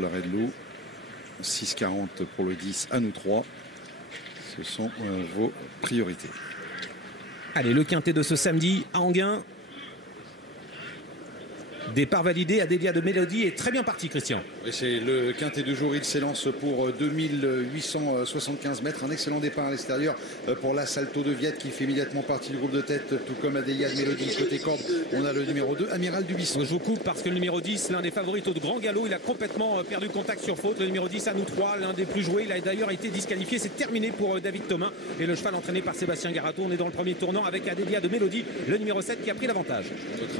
L'arrêt de l'eau, 6,40 pour le 10, à nous 3. Ce sont vos priorités. Allez, le quintet de ce samedi à Anguin. Départ validé, Adélia de Mélodie est très bien parti, Christian. Et c'est le quintet du jour, il s'élance pour 2875 mètres. Un excellent départ à l'extérieur pour l'Assalto de Viette qui fait immédiatement partie du groupe de tête, tout comme Adélia de Mélodie. Côté corde, on a le numéro 2, Amiral Dubisson. Je vous coupe parce que le numéro 10, l'un des favoris au grand galop, il a complètement perdu contact sur faute. Le numéro 10, à nous 3, l'un des plus joués. Il a d'ailleurs été disqualifié. C'est terminé pour David Thomas. Et le cheval entraîné par Sébastien Garato. On est dans le premier tournant avec Adélia de Mélodie, le numéro 7 qui a pris l'avantage.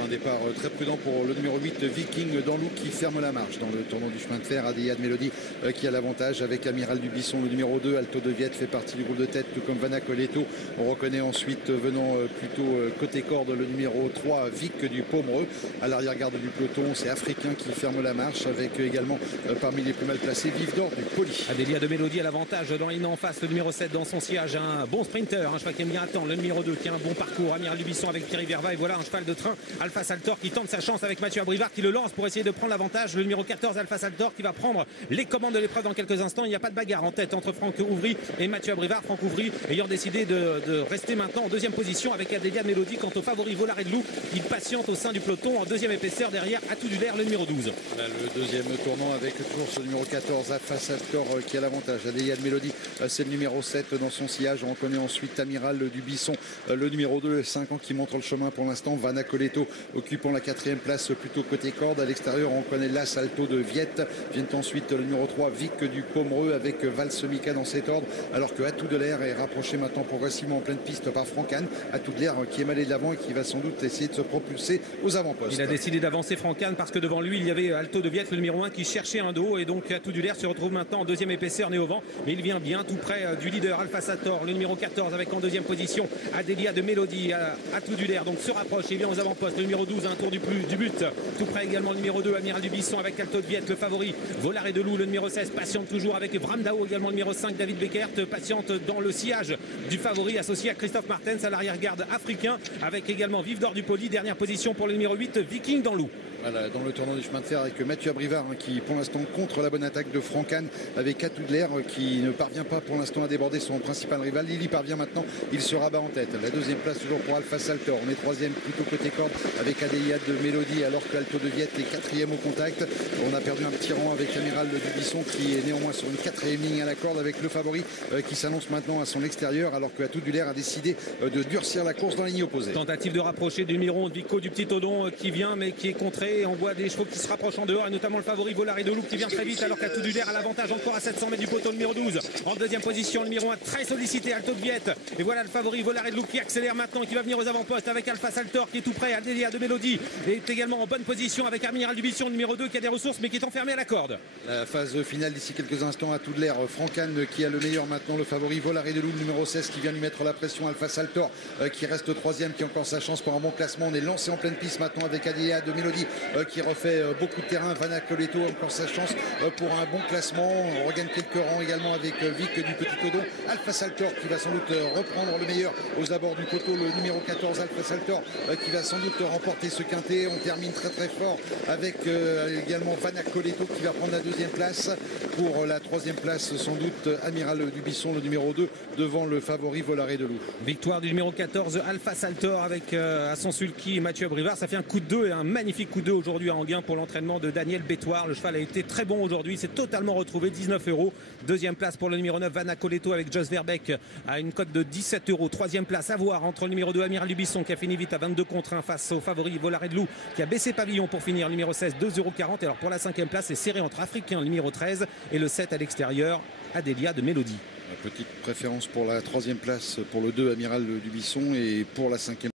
Un départ très prudent pour le numéro 8, Viking d'Anlou qui ferme la marche dans le tournant du chemin de fer. Adélia de Mélodie qui a l'avantage avec Amiral Dubisson, le numéro 2. Alto de Viette fait partie du groupe de tête, tout comme Vanna Coletto. On reconnaît ensuite, venant plutôt côté corde, le numéro 3, Vic du Pomereux. À l'arrière-garde du peloton, c'est Africain qui ferme la marche avec également parmi les plus mal placés, Vive d'Or du Poli. Adélia de Mélodie à l'avantage dans la ligne en face. Le numéro 7 dans son sillage, un bon sprinter, un cheval qui aime bien attendre. Le numéro 2 qui a un bon parcours, Amiral Dubisson avec Thierry Verva. Et voilà un cheval de train, Alpha Saltor, qui tente sa chance avec Mathieu Abrivard qui le lance pour essayer de prendre l'avantage. Le numéro 14, Alpha Saltor, qui va prendre les commandes de l'épreuve dans quelques instants. Il n'y a pas de bagarre en tête entre Franck Ouvry et Mathieu Abrivard. Franck Ouvry ayant décidé de rester maintenant en deuxième position avec Adélia de Mélodie. Quant au favori Volaré de Loup, il patiente au sein du peloton en deuxième épaisseur derrière Atout du Lair, le numéro 12. Le deuxième tournant avec toujours ce numéro 14, Alpha Saltor, qui a l'avantage. Adélia de Mélodie, c'est le numéro 7 dans son sillage. On reconnaît ensuite Amiral Dubisson, le numéro 2, 5 ans qui montre le chemin pour l'instant. Vanna Coletto occupant la quatrième place plutôt côté corde. À l'extérieur, on reconnaît l'Assalto de Viette. Vient ensuite le numéro 3, Vic du Pomereux avec Valsemica dans cet ordre. Alors que Atout de Lair est rapproché maintenant progressivement en pleine piste par Francan. Atout de Lair qui est mal de l'avant et qui va sans doute essayer de se propulser aux avant-postes. Il a décidé d'avancer Francan parce que devant lui il y avait Alto de Viette, le numéro 1, qui cherchait un dos, et donc Atout du Lair se retrouve maintenant en deuxième épaisseur né au vent, mais il vient bien tout près du leader Alpha Saltor, le numéro 14, avec en deuxième position Adélia de Mélodie. Atout du Lair donc se rapproche et vient aux avant-postes. Le numéro 12 à un tour du but, tout près également le numéro 2, Amiral Dubisson avec Alto de Viette, le favori Volaré de Loup, le numéro 16 patiente toujours avec Bramdao, également le numéro 5 David Beckert, patiente dans le sillage du favori associé à Christophe Martens. À l'arrière-garde Africain avec également Vive d'Or du Poli. Dernière position pour le numéro 8, Viking d'Anlou. Voilà, dans le tournant du chemin de fer avec Mathieu Abrivard qui pour l'instant contre la bonne attaque de Francan, avec Atout de Lair qui ne parvient pas pour l'instant à déborder son principal rival. Il y parvient maintenant, il se rabat en tête. La deuxième place toujours pour Alpha Saltor. On est troisième plutôt côté corde avec Adélia de Mélodie, alors qu'Alto de Viette est quatrième au contact. On a perdu un petit rang avec Amiral de Dubisson qui est néanmoins sur une quatrième ligne à la corde avec le favori qui s'annonce maintenant à son extérieur, alors que Atout de Lair a décidé de durcir la course dans la ligne opposée. Tentative de rapprocher du numéro 11 Vico du Petit Odon qui vient mais qui est contré. On voit des chevaux qui se rapprochent en dehors, et notamment le favori Volaré de Loup qui vient très vite, alors qu'Atout du Lair a l'avantage encore à 700 mètres du poteau. Numéro 12 en deuxième position, le numéro 1 très sollicité, Alto de Viette. Et voilà le favori Volaré de Loup qui accélère maintenant et qui va venir aux avant-postes avec Alpha Saltor qui est tout près. Adélia de Mélodie est également en bonne position avec Amiral Dubisson, le numéro 2, qui a des ressources mais qui est enfermé à la corde. La phase finale d'ici quelques instants. Atout de Lair, Francan qui a le meilleur maintenant, le favori Volaré de Loup, le numéro 16 qui vient lui mettre la pression. Alpha Saltor qui reste troisième, qui a encore sa chance pour un bon classement. On est lancé en pleine piste maintenant avec Adélia de Mélodie qui refait beaucoup de terrain. Vanna Coletto encore sa chance pour un bon classement. On regagne quelques rangs également avec Vic du Petit Odon. Alpha Saltor qui va sans doute reprendre le meilleur aux abords du poteau, le numéro 14 Alpha Saltor qui va sans doute remporter ce quintet. On termine très très fort avec également Vanna Coletto qui va prendre la deuxième place. Pour la troisième place sans doute Amiral Dubisson, le numéro 2, devant le favori Volaré de Loup. Victoire du numéro 14 Alpha Saltor avec à son sulky Mathieu Abrivard. Ça fait un coup de 2 et un magnifique coup de 2 aujourd'hui à Anguin pour l'entraînement de Daniel Bétoir. Le cheval a été très bon aujourd'hui, c'est totalement retrouvé, 19 €. Deuxième place pour le numéro 9 Vanna Coletto avec Jos Verbeek à une cote de 17 €. Troisième place à voir entre le numéro 2 Amiral Dubisson qui a fini vite à 22 contre 1 face au favori Volaré de Loup qui a baissé pavillon pour finir, numéro 16 2,40 €. Et alors pour la cinquième place, c'est serré entre Africain, le numéro 13, et le 7 à l'extérieur, Adélia de Mélodie. La petite préférence pour la troisième place pour le 2 Amiral Dubisson, et pour la cinquième